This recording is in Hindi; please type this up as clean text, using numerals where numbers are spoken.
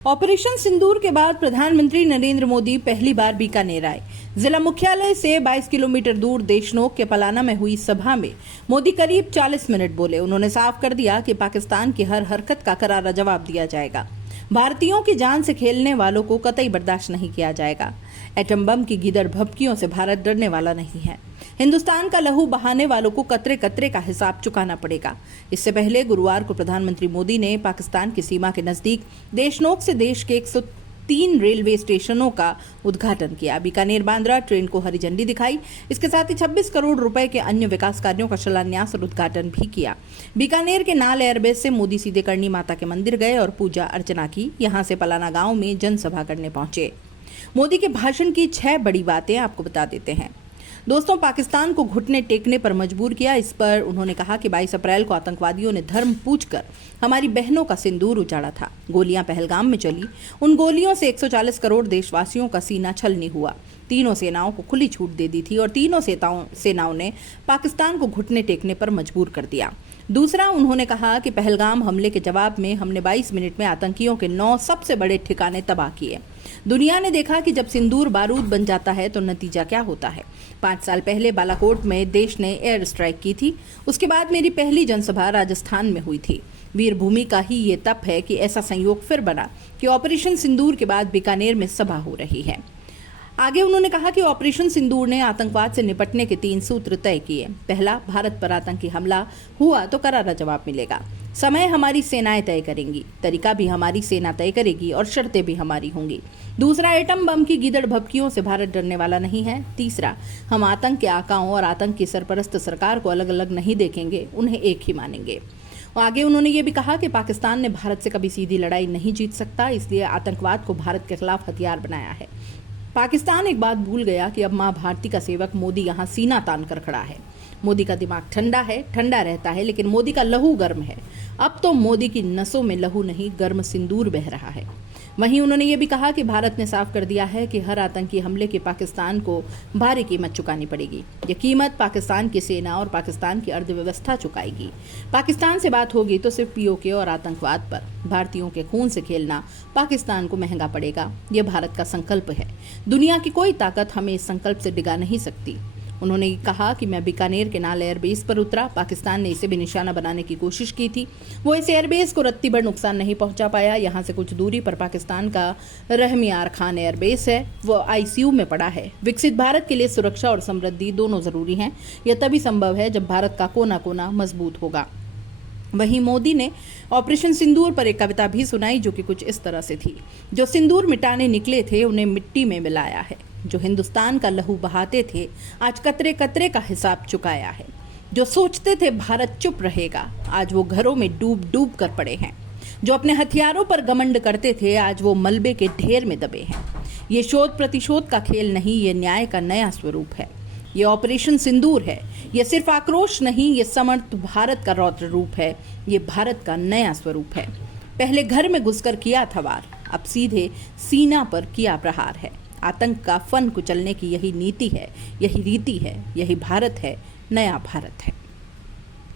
ऑपरेशन सिंदूर के बाद प्रधानमंत्री नरेंद्र मोदी पहली बार बीकानेर आए। जिला मुख्यालय से 22 किलोमीटर दूर देशनोक के पलाना में हुई सभा में मोदी करीब 40 मिनट बोले। उन्होंने साफ कर दिया कि पाकिस्तान की हर हरकत का करारा जवाब दिया जाएगा। भारतीयों की जान से खेलने वालों को कतई बर्दाश्त नहीं किया जाएगा। एटम बम की गीदड़ भभकियों से भारत डरने वाला नहीं है। हिंदुस्तान का लहू बहाने वालों को कतरे कतरे का हिसाब चुकाना पड़ेगा। इससे पहले गुरुवार को प्रधानमंत्री मोदी ने पाकिस्तान की सीमा के नजदीक देशनोक से देश के 103 रेलवे स्टेशनों का उद्घाटन किया। बीकानेर बांद्रा ट्रेन को हरी झंडी दिखाई। इसके साथ ही 26 करोड़ रुपए के अन्य विकास कार्यों का शिलान्यास और उद्घाटन भी किया। बीकानेर के नाल एयरबेस से मोदी सीधे करणी माता के मंदिर गए और पूजा अर्चना की। यहां से पलाना गांव में जनसभा करने पहुंचे। मोदी के भाषण की 6 बड़ी बातें आपको बता देते हैं। दोस्तों, पाकिस्तान को घुटने टेकने पर मजबूर किया। इस पर उन्होंने कहा कि 22 अप्रैल को आतंकवादियों ने धर्म पूछकर हमारी बहनों का सिंदूर उजाड़ा था। गोलियां पहलगाम में चली। उन गोलियों से 140 करोड़ देशवासियों का सीना छलनी हुआ। तीनों सेनाओं को खुली छूट दे दी थी और तीनों सेनाओं ने पाकिस्तान को घुटने टेकने पर मजबूर कर दिया। दूसरा, उन्होंने कहा कि पहलगाम हमले के जवाब में हमने 22 मिनट में आतंकियों के 9 सबसे बड़े ठिकाने तबाह किए। दुनिया ने देखा कि जब सिंदूर बारूद बन जाता है तो नतीजा क्या होता है। 5 साल पहले बालाकोट में देश ने एयर स्ट्राइक की थी। उसके बाद मेरी पहली जनसभा राजस्थान में हुई थी। वीरभूमि का ही ये तप है कि ऐसा संयोग फिर बना कि ऑपरेशन सिंदूर के बाद बीकानेर में सभा हो रही है। आगे उन्होंने कहा कि ऑपरेशन सिंदूर ने आतंकवाद से निपटने के 3 सूत्र तय किए। पहला, भारत पर आतंकी हमला हुआ तो करारा जवाब मिलेगा। समय हमारी सेनाएं तय करेंगी, तरीका भी हमारी सेना तय करेगी और शर्तें भी हमारी होंगी। दूसरा, एटम बम की गीदड़ भभकियों से भारत डरने वाला नहीं है। तीसरा, हम आतंक के आकाओं और आतंक की सरपरस्त सरकार को अलग अलग नहीं देखेंगे, उन्हें एक ही मानेंगे। और आगे उन्होंने ये भी कहा कि पाकिस्तान ने भारत से कभी सीधी लड़ाई नहीं जीत सकता, इसलिए आतंकवाद को भारत के खिलाफ हथियार बनाया है। पाकिस्तान एक बात भूल गया कि अब मां भारती का सेवक मोदी यहाँ सीना तान कर खड़ा है। मोदी का दिमाग ठंडा है, ठंडा रहता है, लेकिन मोदी का लहू गर्म है। अब तो मोदी की नसों में लहू नहीं, गर्म सिंदूर बह रहा है। वहीं उन्होंने ये भी कहा कि भारत ने साफ कर दिया है कि हर आतंकी हमले की पाकिस्तान को भारी कीमत चुकानी पड़ेगी। ये कीमत पाकिस्तान की सेना और पाकिस्तान की अर्थव्यवस्था चुकाएगी। पाकिस्तान से बात होगी तो सिर्फ पीओके और आतंकवाद पर। भारतीयों के खून से खेलना पाकिस्तान को महंगा पड़ेगा। ये भारत का संकल्प है। दुनिया की कोई ताकत हमें इस संकल्प से डिगा नहीं सकती। उन्होंने कहा कि मैं बीकानेर के नाल एयरबेस पर उतरा। पाकिस्तान ने इसे भी निशाना बनाने की कोशिश की थी। वो इस एयरबेस को रत्ती भर नुकसान नहीं पहुंचा पाया। यहाँ से कुछ दूरी पर पाकिस्तान का रहमियार खान एयरबेस है। वो आईसीयू में पड़ा है। विकसित भारत के लिए सुरक्षा और समृद्धि दोनों जरूरी हैं। यह तभी संभव है जब भारत का कोना कोना मजबूत होगा। वहीं मोदी ने ऑपरेशन सिंदूर पर एक कविता भी सुनाई, जो कि कुछ इस तरह से थी। जो सिंदूर मिटाने निकले थे उन्हें मिट्टी में मिलाया है। जो हिंदुस्तान का लहू बहाते थे आज कतरे कतरे का हिसाब चुकाया है। जो सोचते थे भारत चुप रहेगा आज वो घरों में डूब डूब कर पड़े हैं। जो अपने हथियारों पर घमंड करते थे आज वो मलबे के ढेर में दबे हैं। ये शोध प्रतिशोध का खेल नहीं, ये न्याय का नया स्वरूप है। ये ऑपरेशन सिंदूर है। ये सिर्फ आक्रोश नहीं, ये समर्थ भारत का रौद्र रूप है। ये भारत का नया स्वरूप है। पहले घर में घुसकर किया था वार, अब सीधे सीना पर किया प्रहार है। आतंक का फन कुचलने की यही नीति है, यही रीति है, यही भारत है, नया भारत है।